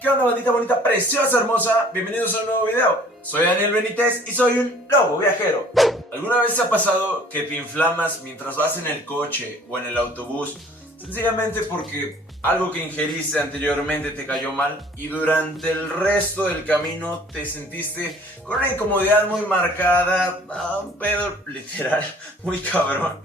¿Qué onda, bandita bonita, preciosa, hermosa? Bienvenidos a un nuevo video. Soy Daniel Benítez y soy un lobo viajero. ¿Alguna vez te ha pasado que te inflamas mientras vas en el coche o en el autobús? Sencillamente porque algo que ingeriste anteriormente te cayó mal y durante el resto del camino te sentiste con una incomodidad muy marcada, un pedo literal muy cabrón.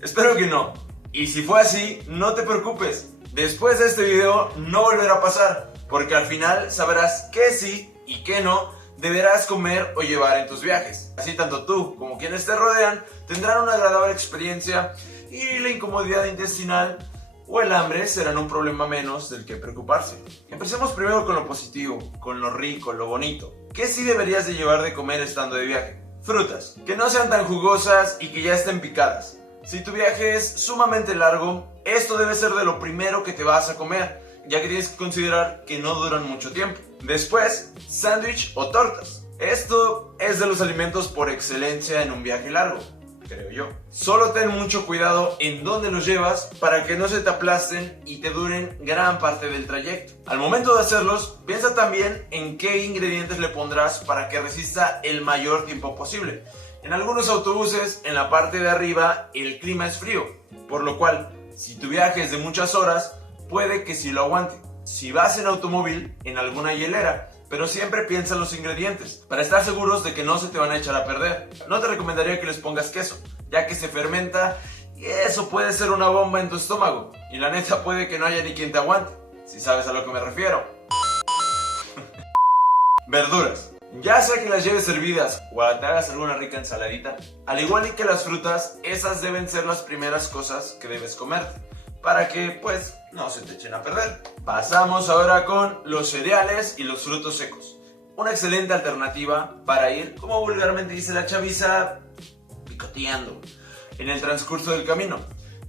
Espero que no. Y si fue así, no te preocupes. Después de este video no volverá a pasar, porque al final sabrás qué sí y qué no deberás comer o llevar en tus viajes. Así tanto tú como quienes te rodean tendrán una agradable experiencia y la incomodidad intestinal o el hambre serán un problema menos del que preocuparse. Empecemos primero con lo positivo, con lo rico, lo bonito. ¿Qué sí deberías de llevar de comer estando de viaje? Frutas, que no sean tan jugosas y que ya estén picadas. Si tu viaje es sumamente largo, esto debe ser de lo primero que te vas a comer, ya que tienes que considerar que no duran mucho tiempo. Después, sándwich o tortas. Esto es de los alimentos por excelencia en un viaje largo, creo yo. Solo ten mucho cuidado en dónde los llevas para que no se te aplasten y te duren gran parte del trayecto. Al momento de hacerlos, piensa también en qué ingredientes le pondrás para que resista el mayor tiempo posible. En algunos autobuses, en la parte de arriba, el clima es frío, por lo cual, si tu viaje es de muchas horas, puede que sí lo aguante. Si vas en automóvil, en alguna hielera, pero siempre piensa en los ingredientes, para estar seguros de que no se te van a echar a perder. No te recomendaría que les pongas queso, ya que se fermenta y eso puede ser una bomba en tu estómago. Y la neta puede que no haya ni quien te aguante, si sabes a lo que me refiero. Verduras. Ya sea que las lleves servidas o te hagas alguna rica ensaladita, al igual que las frutas, esas deben ser las primeras cosas que debes comerte, para que pues no se te echen a perder. Pasamos ahora con los cereales y los frutos secos. Una excelente alternativa para ir, como vulgarmente dice la chaviza, picoteando en el transcurso del camino.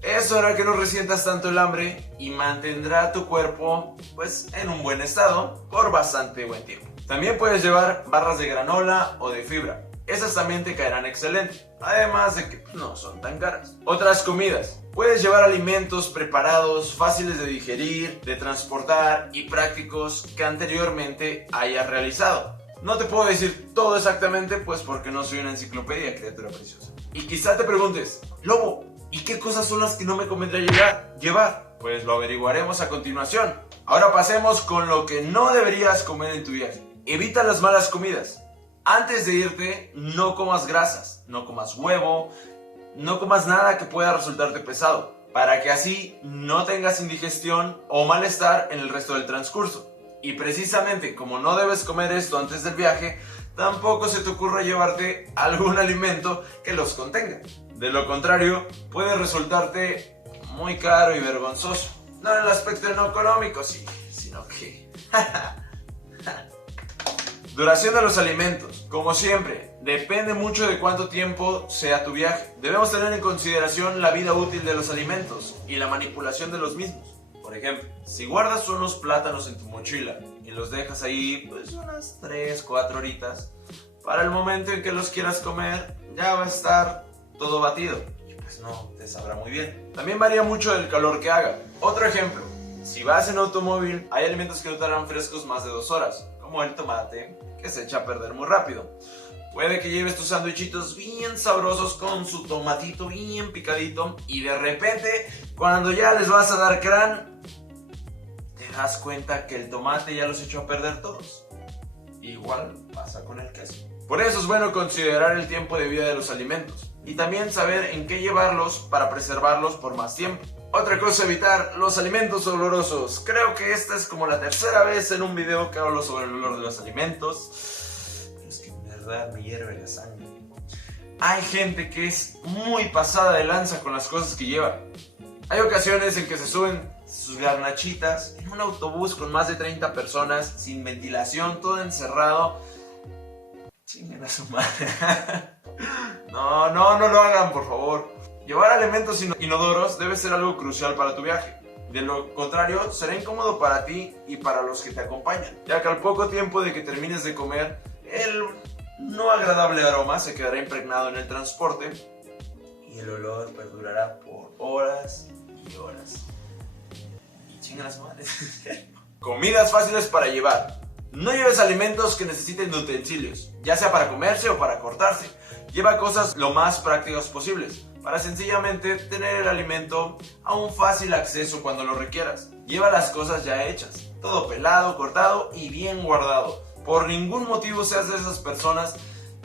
Eso hará que no resientas tanto el hambre y mantendrá tu cuerpo pues en un buen estado por bastante buen tiempo. También puedes llevar barras de granola o de fibra. Esas también te caerán excelente, además de que no son tan caras. Otras comidas. Puedes llevar alimentos preparados, fáciles de digerir, de transportar y prácticos que anteriormente hayas realizado. No te puedo decir todo exactamente, pues porque no soy una enciclopedia, criatura preciosa. Y quizá te preguntes, Lobo, ¿y qué cosas son las que no me convendría llevar? Pues lo averiguaremos a continuación. Ahora pasemos con lo que no deberías comer en tu viaje. Evita las malas comidas. Antes de irte, no comas grasas, no comas huevo, no comas nada que pueda resultarte pesado, para que así no tengas indigestión o malestar en el resto del transcurso. Y precisamente como no debes comer esto antes del viaje, tampoco se te ocurra llevarte algún alimento que los contenga. De lo contrario, puede resultarte muy caro y vergonzoso. No en el aspecto no económico, sí, sino que... Duración de los alimentos. Como siempre, depende mucho de cuánto tiempo sea tu viaje. Debemos tener en consideración la vida útil de los alimentos y la manipulación de los mismos. Por ejemplo, si guardas unos plátanos en tu mochila y los dejas ahí pues unas 3-4 horitas, para el momento en que los quieras comer ya va a estar todo batido y pues no te sabrá muy bien. También varía mucho del calor que haga. Otro ejemplo, si vas en automóvil, hay alimentos que no estarán frescos más de 2 horas, como el tomate, que se echa a perder muy rápido. Puede que lleves tus sándwichitos bien sabrosos con su tomatito bien picadito y de repente, cuando ya les vas a dar crán, te das cuenta que el tomate ya los echó a perder todos. Igual pasa con el queso. Por eso es bueno considerar el tiempo de vida de los alimentos y también saber en qué llevarlos para preservarlos por más tiempo. Otra cosa a evitar, los alimentos olorosos. Creo que esta es como la tercera vez en un video que hablo sobre el olor de los alimentos. Pero es que en verdad me hierve la sangre. Hay gente que es muy pasada de lanza con las cosas que lleva. Hay ocasiones en que se suben sus garnachitas en un autobús con más de 30 personas, sin ventilación, todo encerrado. Chinguen a su madre. No lo hagan, por favor. Llevar alimentos inodoros debe ser algo crucial para tu viaje. De lo contrario, será incómodo para ti y para los que te acompañan, ya que al poco tiempo de que termines de comer, el no agradable aroma se quedará impregnado en el transporte y el olor perdurará por horas y horas. Y chingan las madres. Comidas fáciles para llevar. No lleves alimentos que necesiten de utensilios, ya sea para comerse o para cortarse. Lleva cosas lo más prácticas posibles, para sencillamente tener el alimento a un fácil acceso cuando lo requieras. Lleva las cosas ya hechas, todo pelado, cortado y bien guardado. Por ningún motivo seas de esas personas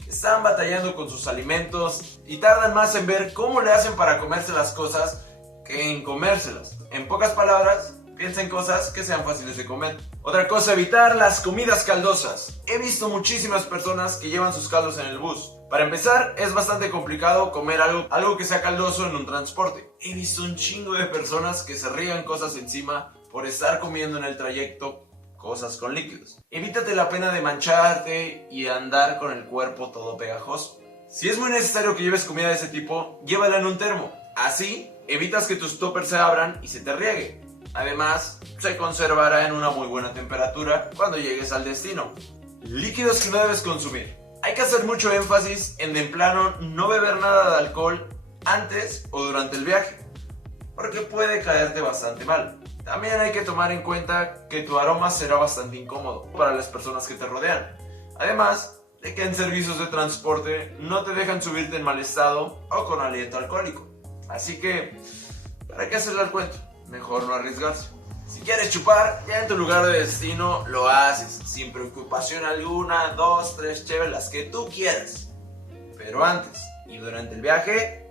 que están batallando con sus alimentos y tardan más en ver cómo le hacen para comerse las cosas que en comérselas. En pocas palabras, piensa en cosas que sean fáciles de comer. Otra cosa, evitar las comidas caldosas. He visto muchísimas personas que llevan sus caldos en el bus. Para empezar, es bastante complicado comer algo que sea caldoso en un transporte. He visto un chingo de personas que se riegan cosas encima por estar comiendo en el trayecto cosas con líquidos. Evítate la pena de mancharte y andar con el cuerpo todo pegajoso. Si es muy necesario que lleves comida de ese tipo, llévala en un termo. Así, evitas que tus toppers se abran y se te riegue. Además, se conservará en una muy buena temperatura cuando llegues al destino. Líquidos que no debes consumir. Hay que hacer mucho énfasis en de plano no beber nada de alcohol antes o durante el viaje, porque puede caerte bastante mal. También hay que tomar en cuenta que tu aroma será bastante incómodo para las personas que te rodean. Además de que en servicios de transporte no te dejan subirte en mal estado o con aliento alcohólico. Así que, ¿para qué hacerle al cuento? Mejor no arriesgarse. Si quieres chupar, ya en tu lugar de destino lo haces, sin preocupación alguna, 2, 3 cheves, las que tú quieras. Pero antes y durante el viaje,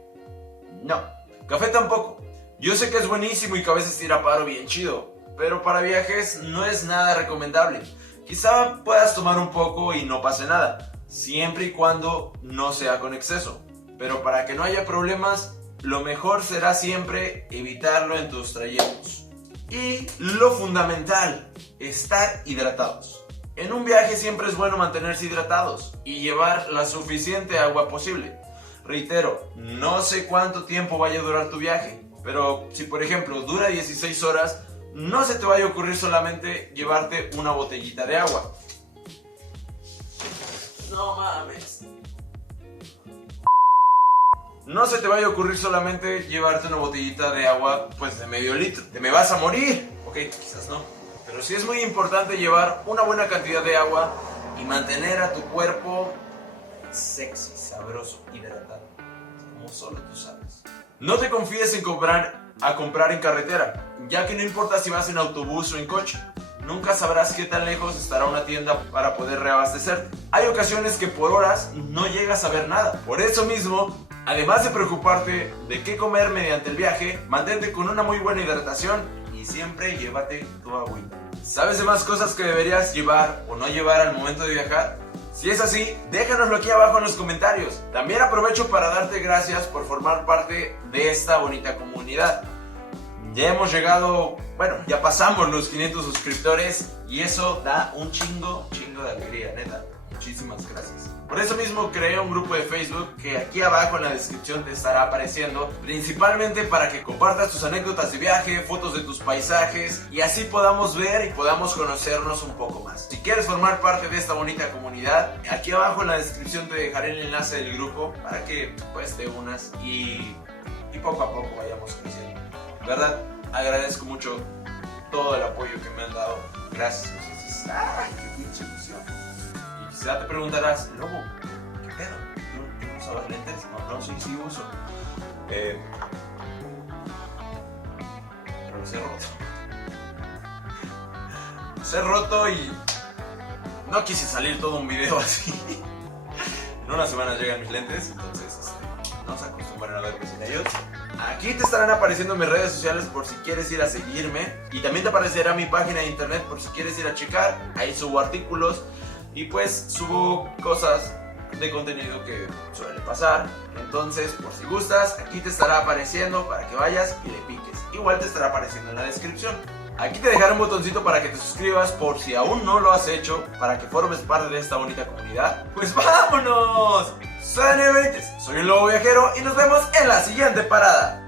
no. Café tampoco. Yo sé que es buenísimo y que a veces tira paro bien chido, pero para viajes no es nada recomendable. Quizá puedas tomar un poco y no pase nada, siempre y cuando no sea con exceso. Pero para que no haya problemas, lo mejor será siempre evitarlo en tus trayectos. Y lo fundamental, estar hidratados. En un viaje siempre es bueno mantenerse hidratados y llevar la suficiente agua posible. Reitero, no sé cuánto tiempo vaya a durar tu viaje, pero si por ejemplo dura 16 horas, no se te vaya a ocurrir solamente llevarte una botellita de agua. No mames. No se te vaya a ocurrir solamente llevarte una botellita de agua pues de medio litro. Te me vas a morir. Ok, quizás no. Pero sí es muy importante llevar una buena cantidad de agua y mantener a tu cuerpo sexy, sabroso, hidratado. Como solo tú sabes. No te confíes en comprar en carretera, ya que no importa si vas en autobús o en coche. Nunca sabrás qué tan lejos estará una tienda para poder reabastecerte. Hay ocasiones que por horas no llegas a ver nada. Por eso mismo, además de preocuparte de qué comer mediante el viaje, mantente con una muy buena hidratación y siempre llévate tu agüita. ¿Sabes de más cosas que deberías llevar o no llevar al momento de viajar? Si es así, déjanoslo aquí abajo en los comentarios. También aprovecho para darte gracias por formar parte de esta bonita comunidad. Ya hemos llegado, ya pasamos los 500 suscriptores y eso da un chingo de alegría, neta. Muchísimas gracias. Por eso mismo creé un grupo de Facebook que aquí abajo en la descripción te estará apareciendo, principalmente para que compartas tus anécdotas de viaje, fotos de tus paisajes y así podamos ver y podamos conocernos un poco más. Si quieres formar parte de esta bonita comunidad, aquí abajo en la descripción te dejaré el enlace del grupo para que pues te unas y poco a poco vayamos creciendo. ¿Verdad? Agradezco mucho todo el apoyo que me han dado. Gracias. ¡Ay, qué pinche emoción! Y quizá te preguntarás, Lobo, ¿qué pedo? ¿Tú no usabas lentes? No, sí uso. Pero los he roto. Los he roto y no quise salir todo un video así. En unas semanas llegan mis lentes, entonces no se acostumbran a verme sin ellos. Aquí te estarán apareciendo mis redes sociales por si quieres ir a seguirme. Y también te aparecerá mi página de internet por si quieres ir a checar. Ahí subo artículos y pues subo cosas de contenido que suele pasar. Entonces, por si gustas, aquí te estará apareciendo para que vayas y le piques. Igual te estará apareciendo en la descripción. Aquí te dejaré un botoncito para que te suscribas por si aún no lo has hecho, para que formes parte de esta bonita comunidad. ¡Pues vámonos! Soy Daniel Benítez, soy un lobo viajero y nos vemos en la siguiente parada.